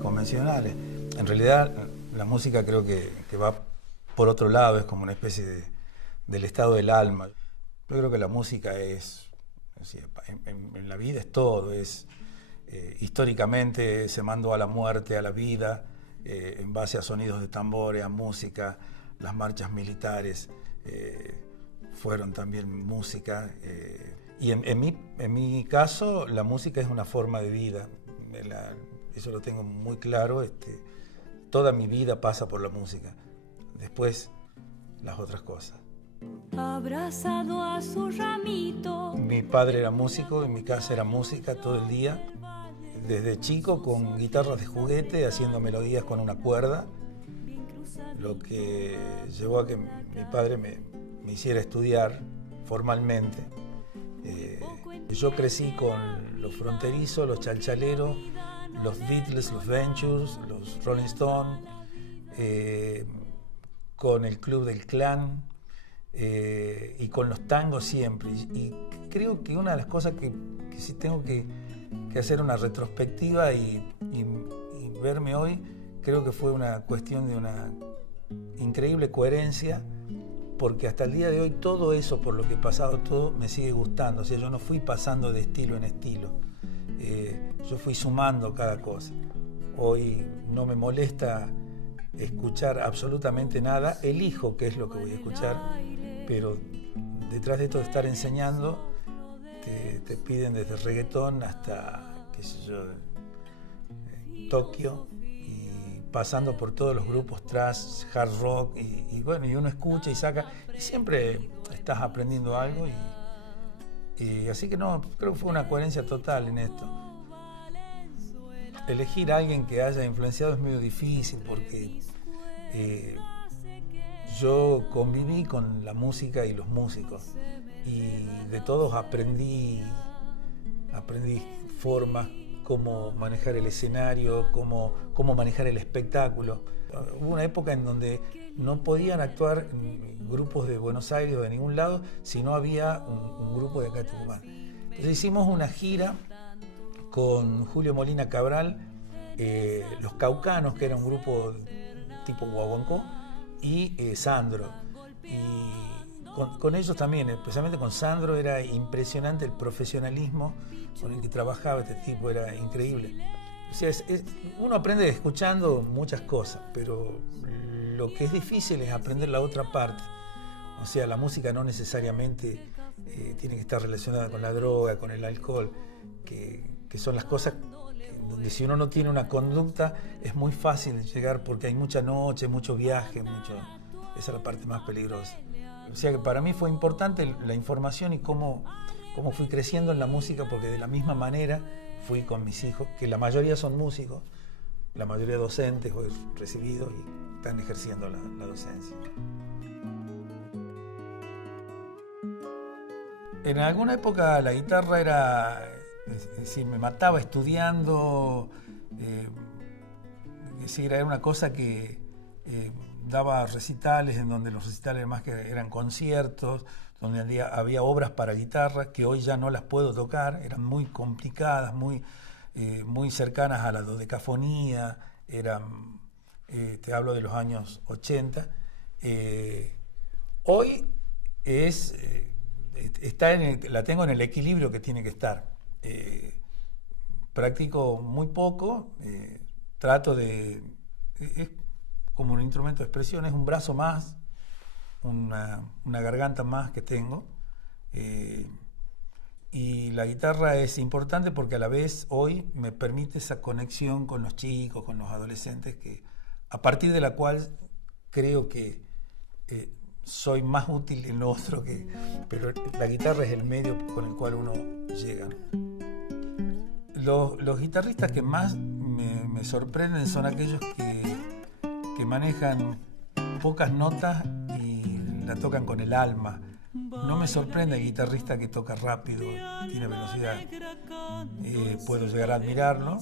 caminos convencionales. En realidad, la música creo que va por otro lado, es como una especie del estado del alma. Yo creo que la música en la vida es todo, históricamente se mandó a la muerte, a la vida, en base a sonidos de tambores, a música. Las marchas militares fueron también música. Y en mi caso, la música es una forma de vida. Eso lo tengo muy claro. Toda mi vida pasa por la música. Después, las otras cosas. Abrazado a su ramito. Mi padre era músico, en mi casa era música todo el día. Desde chico con guitarras de juguete, haciendo melodías con una cuerda. Lo que llevó a que mi padre me hiciera estudiar formalmente. Yo crecí con los Fronterizos, los Chalchaleros, los Beatles, los Ventures, los Rolling Stones, con el Club del Clan y con los tangos siempre. Y creo que una de las cosas que sí tengo que hacer una retrospectiva y verme hoy, creo que fue una cuestión de una increíble coherencia, porque hasta el día de hoy todo eso, por lo que he pasado, todo me sigue gustando. O sea, yo no fui pasando de estilo en estilo, yo fui sumando cada cosa. Hoy no me molesta escuchar absolutamente nada, elijo qué es lo que voy a escuchar, pero detrás de esto de estar enseñando, te piden desde reggaetón hasta, qué sé yo, Tokio, y pasando por todos los grupos thrash, hard rock, y bueno, y uno escucha y saca, y siempre estás aprendiendo algo, y así que no, creo que fue una coherencia total en esto. Elegir a alguien que haya influenciado es medio difícil, porque yo conviví con la música y los músicos, y de todos aprendí formas, cómo manejar el escenario, cómo manejar el espectáculo. Hubo una época en donde no podían actuar grupos de Buenos Aires o de ningún lado si no había un grupo de acá de Tucumán. Entonces hicimos una gira con Julio Molina Cabral, Los Caucanos, que era un grupo tipo guaguancó, y Sandro. Y con ellos también, especialmente con Sandro, era impresionante el profesionalismo con el que trabajaba este tipo, era increíble. O sea, uno aprende escuchando muchas cosas, pero lo que es difícil es aprender la otra parte. O sea, la música no necesariamente tiene que estar relacionada con la droga, con el alcohol, que son las cosas donde si uno no tiene una conducta es muy fácil llegar, porque hay mucha noche, mucho viaje, esa es la parte más peligrosa. O sea que para mí fue importante la información y cómo fui creciendo en la música, porque de la misma manera fui con mis hijos, que la mayoría son músicos, la mayoría docentes o recibidos, y están ejerciendo la docencia. En alguna época la guitarra era, es decir, me mataba estudiando, es decir, era una cosa que daba recitales, en donde los recitales más que eran conciertos, donde había obras para guitarra que hoy ya no las puedo tocar, eran muy complicadas, muy cercanas a la dodecafonía, te hablo de los años 80. Hoy la tengo en el equilibrio que tiene que estar. Practico muy poco, trato de... Es como un instrumento de expresión, es un brazo más, una garganta más que tengo, y la guitarra es importante porque a la vez hoy me permite esa conexión con los chicos, con los adolescentes, a partir de la cual creo que soy más útil en lo otro, pero la guitarra es el medio con el cual uno llega. Los guitarristas que más me sorprenden son aquellos que manejan pocas notas y la tocan con el alma. No me sorprende el guitarrista que toca rápido, tiene velocidad. Puedo llegar a admirarlo,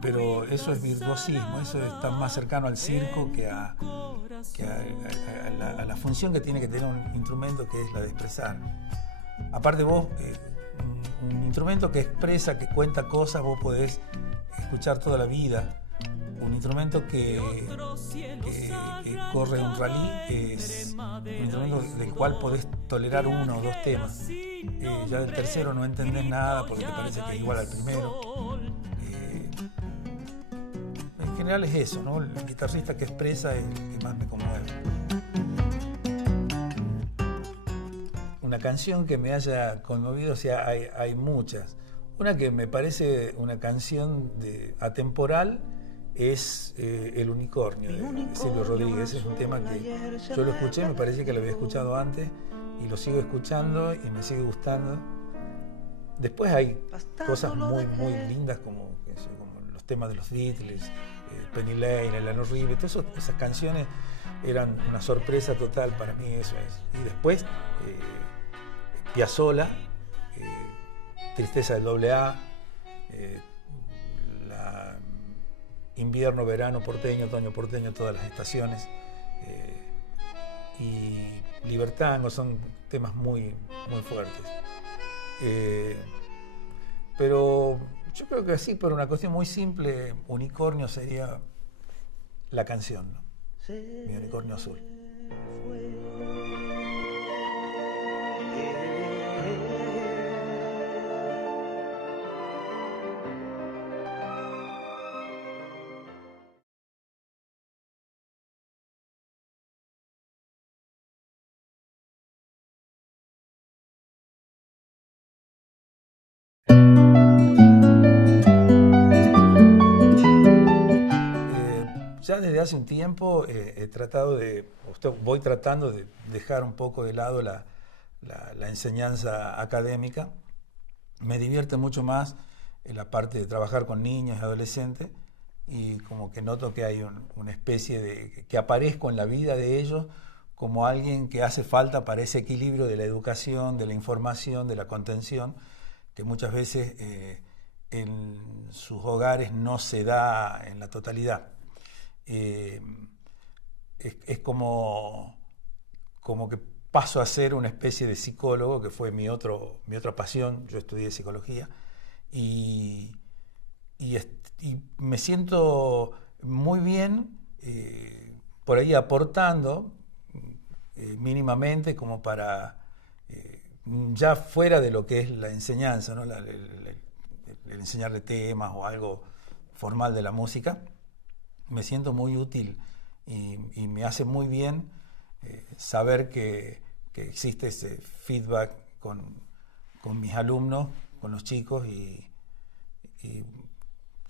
pero eso es virtuosismo, eso está más cercano al circo que a la función que tiene que tener un instrumento, que es la de expresar. Aparte vos, un instrumento que expresa, que cuenta cosas, vos podés escuchar toda la vida. Un instrumento que corre un rally es un instrumento del cual podés tolerar uno o dos temas. Ya del tercero no entendés nada porque te parece que es igual al primero. En general es eso, ¿no? El guitarrista que expresa es el que más me conmueve. Una canción que me haya conmovido, o sea, hay muchas. Una que me parece una canción atemporal es El Unicornio de Silvio Rodríguez. Es un tema que yo lo escuché, me parece que lo había escuchado antes y lo sigo escuchando y me sigue gustando. Después hay cosas muy, muy lindas como los temas de los Beatles, Penny Lane, Eleanor Rigby, todas esas canciones eran una sorpresa total para mí, eso es. Y después Piazzolla, Tristeza del AA, invierno, verano porteño, otoño porteño, todas las estaciones, y Libertango, son temas muy, muy fuertes. Pero yo creo que sí, por una cuestión muy simple, Unicornio sería la canción, ¿no? Mi unicornio azul. Ya desde hace un tiempo voy tratando de dejar un poco de lado la enseñanza académica. Me divierte mucho más la parte de trabajar con niños y adolescentes, y como que noto que hay una especie de que aparezco en la vida de ellos como alguien que hace falta para ese equilibrio de la educación, de la información, de la contención, que muchas veces en sus hogares no se da en la totalidad. Es como que paso a ser una especie de psicólogo, que fue mi otra pasión. Yo estudié psicología y me siento muy bien por ahí aportando mínimamente como para ya fuera de lo que es la enseñanza, ¿no? El enseñarle temas o algo formal de la música. Me siento muy útil y me hace muy bien saber que existe ese feedback con mis alumnos, con los chicos, y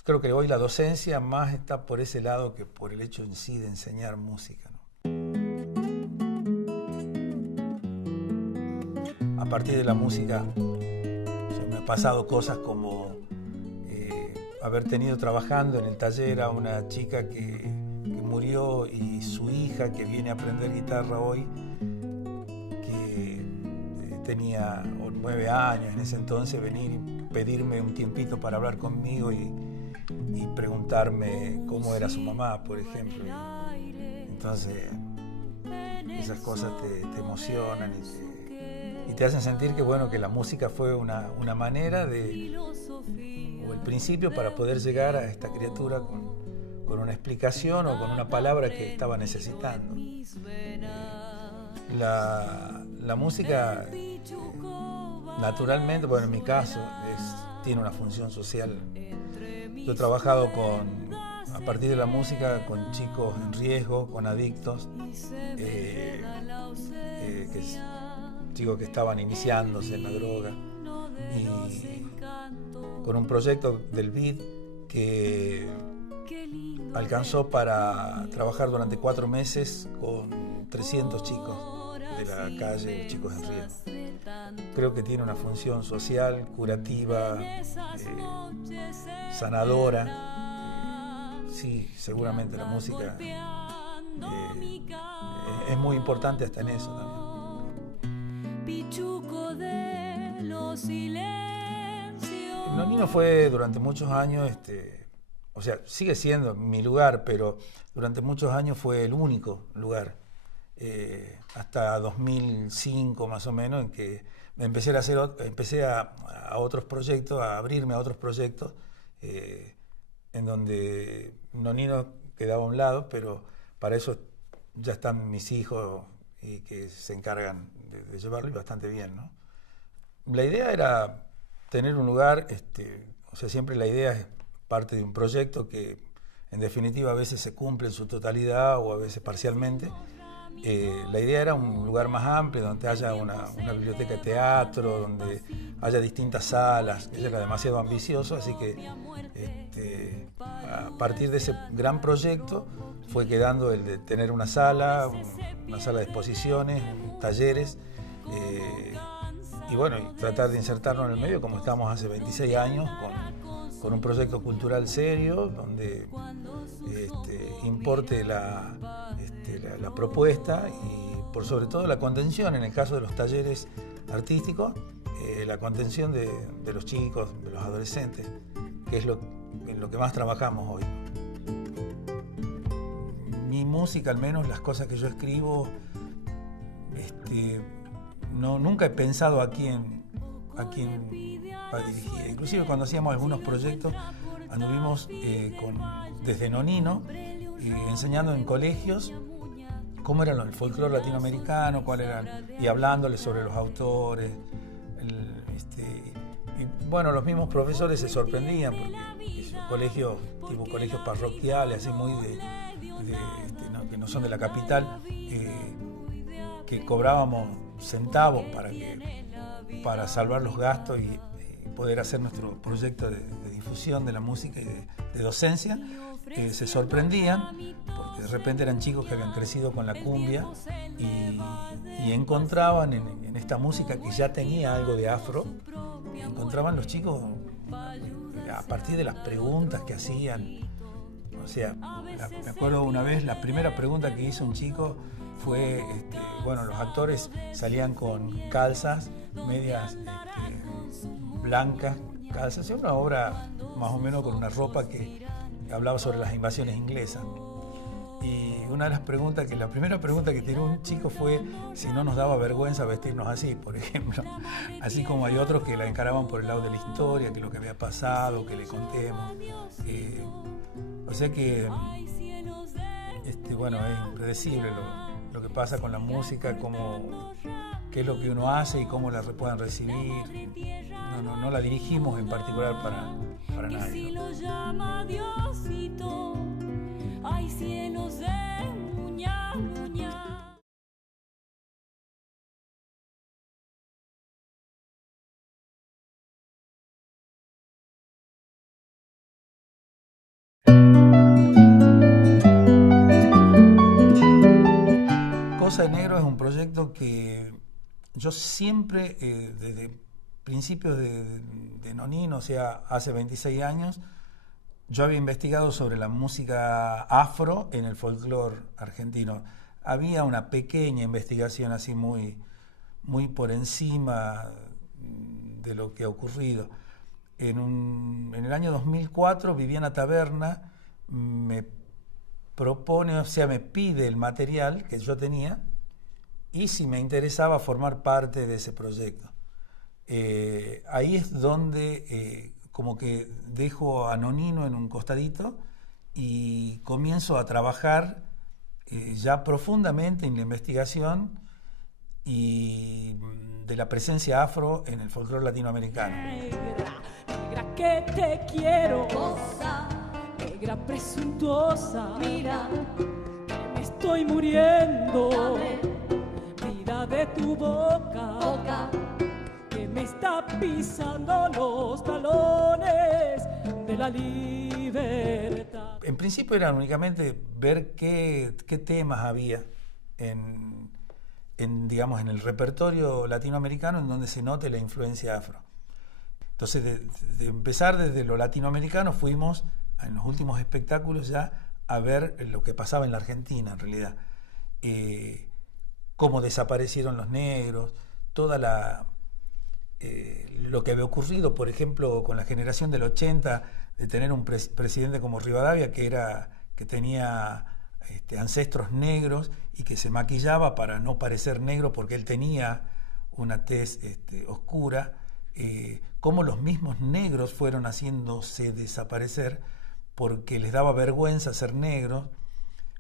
creo que hoy la docencia más está por ese lado que por el hecho en sí de enseñar música, ¿no? A partir de la música me han pasado cosas como haber tenido trabajando en el taller a una chica que murió, y su hija que viene a aprender guitarra hoy, que tenía 9 años en ese entonces, venir y pedirme un tiempito para hablar conmigo y preguntarme cómo era su mamá, por ejemplo. Entonces esas cosas te emocionan y te hacen sentir que, bueno, que la música fue una manera o el principio para poder llegar a esta criatura con una explicación o con una palabra que estaba necesitando. La música, naturalmente, bueno, en mi caso, tiene una función social. Yo he trabajado a partir de la música con chicos en riesgo, con adictos, chicos que estaban iniciándose en la droga, y con un proyecto del BID que alcanzó para trabajar durante 4 meses con 300 chicos de la calle, chicos en riesgo. Creo que tiene una función social, curativa, sanadora. Sí, seguramente la música es muy importante hasta en eso también. Pichuco de los silencios. Nonino fue durante muchos años, o sea, sigue siendo mi lugar, pero durante muchos años fue el único lugar, hasta 2005 más o menos, en que empecé a otros proyectos, a abrirme a otros proyectos, en donde Nonino quedaba a un lado, pero para eso ya están mis hijos y que se encargan de llevarlo, y bastante bien, ¿no? La idea era tener un lugar, o sea, siempre la idea es parte de un proyecto que en definitiva a veces se cumple en su totalidad o a veces parcialmente. La idea era un lugar más amplio, donde haya una biblioteca de teatro, donde haya distintas salas. Eso era demasiado ambicioso, así que a partir de ese gran proyecto fue quedando el de tener una sala de exposiciones, talleres, y bueno, y tratar de insertarnos en el medio como estamos hace 26 años, con un proyecto cultural serio, donde importe la propuesta y por sobre todo la contención, en el caso de los talleres artísticos, la contención de los chicos, de los adolescentes, que es en lo que más trabajamos hoy. Mi música, al menos las cosas que yo escribo, nunca he pensado a quién va dirigir. Inclusive cuando hacíamos algunos proyectos anduvimos desde Nonino enseñando en colegios cómo era el folclore latinoamericano, y hablándoles sobre los autores. Y bueno, los mismos profesores se sorprendían porque colegios tipo colegios parroquiales, así muy ¿no? que no son de la capital, que cobrábamos centavos para salvar los gastos y poder hacer nuestro proyecto de difusión de la música y de docencia. Se sorprendían porque de repente eran chicos que habían crecido con la cumbia y encontraban en esta música que ya tenía algo de afro, encontraban los chicos a partir de las preguntas que hacían. O sea, me acuerdo una vez, la primera pregunta que hizo un chico fue, bueno, los actores salían con calzas, medias blancas, calzas, y una obra más o menos con una ropa que hablaba sobre las invasiones inglesas. Y la primera pregunta que tiró un chico fue si no nos daba vergüenza vestirnos así, por ejemplo. Así como hay otros que la encaraban por el lado de la historia, que lo que había pasado, que le contemos. O sea que, bueno, es impredecible lo que pasa con la música, qué es lo que uno hace y cómo la puedan recibir. No la dirigimos en particular para nadie, ¿no? Cosa de Negro es un proyecto que yo siempre, desde principios de Nonino, o sea, hace 26 años, yo había investigado sobre la música afro en el folclore argentino. Había una pequeña investigación así muy por encima de lo que ha ocurrido. En el año 2004, Viviana Taberna me propone, o sea, me pide el material que yo tenía y si me interesaba formar parte de ese proyecto. Ahí es donde como que dejo a Nonino en un costadito y comienzo a trabajar ya profundamente en la investigación y de la presencia afro en el folclore latinoamericano. Negra que te quiero, cosa, negra presuntuosa, mira, que me estoy muriendo, dame, vida de tu boca, que me está pisando los talones de la libertad. En principio era únicamente ver qué temas había digamos, en el repertorio latinoamericano en donde se note la influencia afro. Entonces, de empezar desde lo latinoamericano, fuimos en los últimos espectáculos ya a ver lo que pasaba en la Argentina, en realidad. Cómo desaparecieron los negros, lo que había ocurrido, por ejemplo, con la generación del 80, de tener un presidente como Rivadavia que tenía ancestros negros y que se maquillaba para no parecer negro porque él tenía una tez oscura, cómo los mismos negros fueron haciéndose desaparecer porque les daba vergüenza ser negros,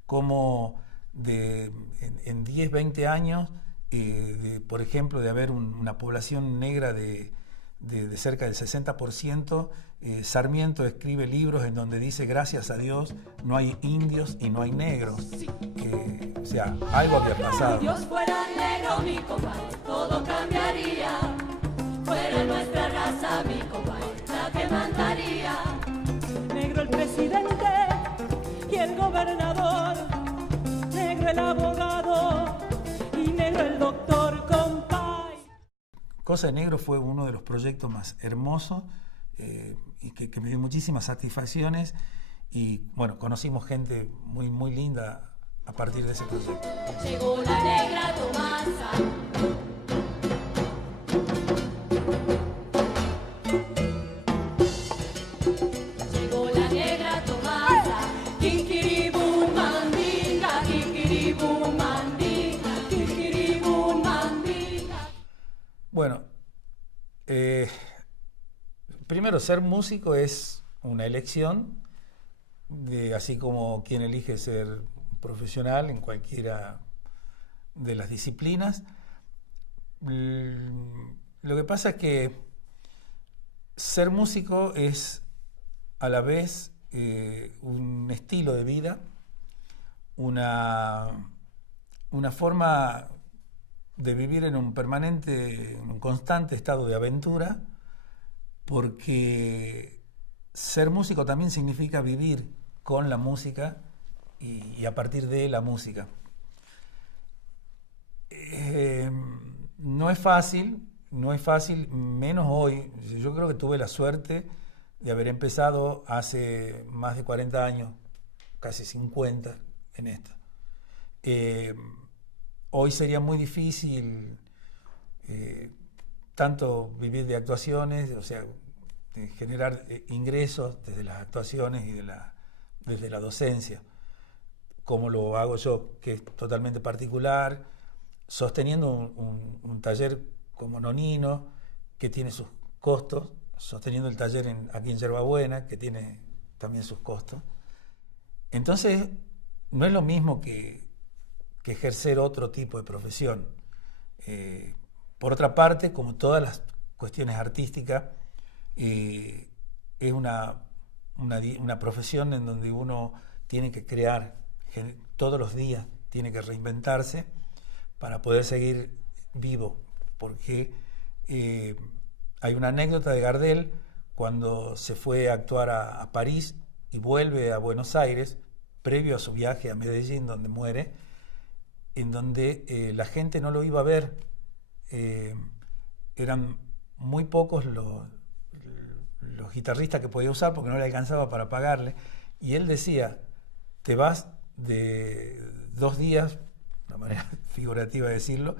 como en 10, 20 años, por ejemplo, de haber una población negra de cerca del 60%, Sarmiento escribe libros en donde dice, gracias a Dios, no hay indios y no hay negros. O sea, algo había pasado. Si Dios fuera negro, mi compadre, todo cambiaría. Fuera nuestra raza, mi compadre, la que mandaría. Negro el presidente y el gobernador, negro el abogado y negro el doctor, compay. Cosa de Negro fue uno de los proyectos más hermosos y que me dio muchísimas satisfacciones, y bueno, conocimos gente muy, muy linda a partir de ese proyecto. Llegó la negra Tomasa. Llegó la negra Tomasa. Kikiribum mandinga, kikiribum mandinga, kikiribum mandinga. Bueno, primero, ser músico es una elección, así como quien elige ser profesional en cualquiera de las disciplinas. Lo que pasa es que ser músico es a la vez un estilo de vida, una forma de vivir en un constante estado de aventura, porque ser músico también significa vivir con la música y a partir de la música. No es fácil, menos hoy. Yo creo que tuve la suerte de haber empezado hace más de 40 años, casi 50 en esto. Hoy sería muy difícil tanto vivir de actuaciones, o sea, de generar ingresos desde las actuaciones y desde la docencia, como lo hago yo, que es totalmente particular, sosteniendo un taller como Nonino, que tiene sus costos, sosteniendo el taller aquí en Yerbabuena, que tiene también sus costos. Entonces, no es lo mismo que ejercer otro tipo de profesión. Por otra parte, como todas las cuestiones artísticas, es una profesión en donde uno tiene que crear todos los días, tiene que reinventarse para poder seguir vivo, porque hay una anécdota de Gardel cuando se fue a actuar a París y vuelve a Buenos Aires, previo a su viaje a Medellín, donde muere, en donde la gente no lo iba a ver. Eran muy pocos los guitarristas que podía usar porque no le alcanzaba para pagarle, y él decía, te vas de 2 días, una manera figurativa de decirlo,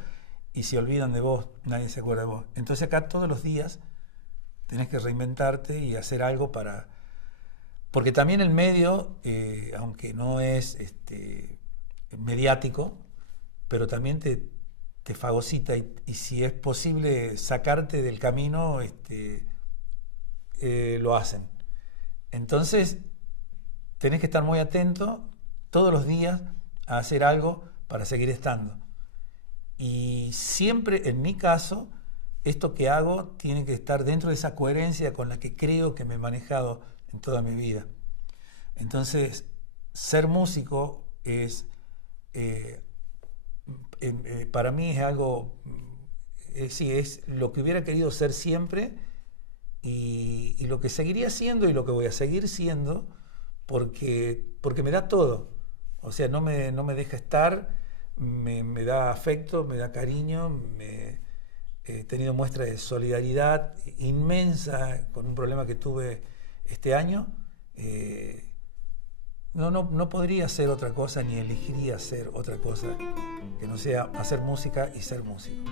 y se olvidan de vos, nadie se acuerda de vos. Entonces acá todos los días tenés que reinventarte y hacer algo porque también el medio, aunque no es mediático, pero también te fagocita, y si es posible sacarte del camino, lo hacen. Entonces tenés que estar muy atento todos los días a hacer algo para seguir estando. Y siempre, en mi caso, esto que hago tiene que estar dentro de esa coherencia con la que creo que me he manejado en toda mi vida. Entonces, ser músico es, para mí es algo, sí, es lo que hubiera querido ser siempre, y lo que seguiría siendo y lo que voy a seguir siendo, porque me da todo. O sea, no me deja estar, me da afecto, me da cariño, he tenido muestras de solidaridad inmensa con un problema que tuve este año. No podría hacer otra cosa, ni elegiría hacer otra cosa que no sea hacer música y ser músico.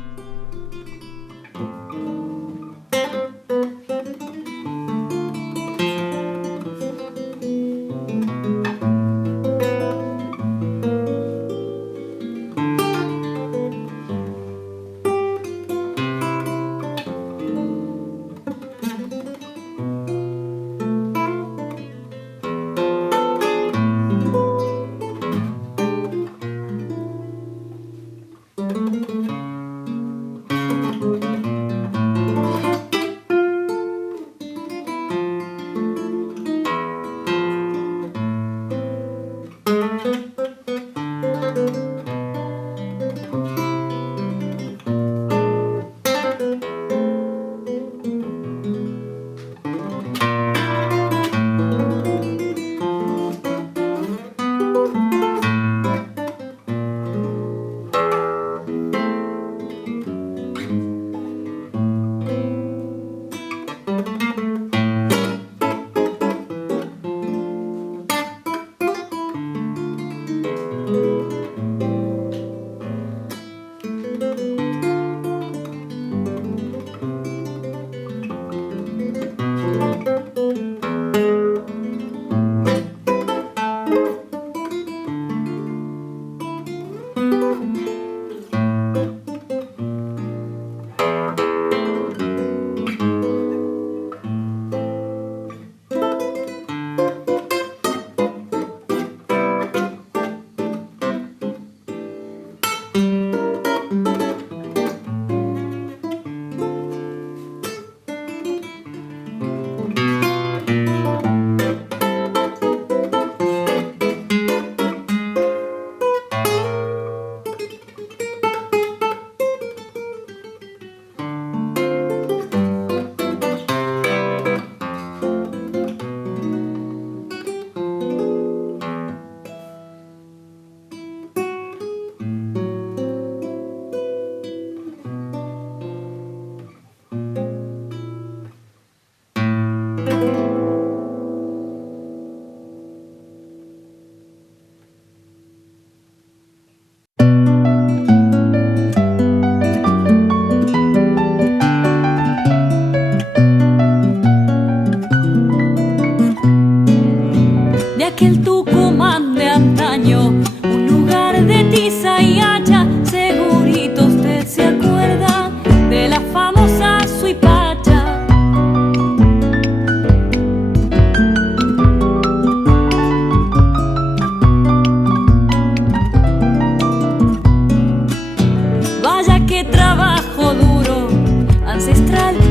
aquel Tucumán de antaño, un lugar de tiza y hacha, segurito usted se acuerda de la famosa Suipacha. Vaya que trabajo duro, ancestral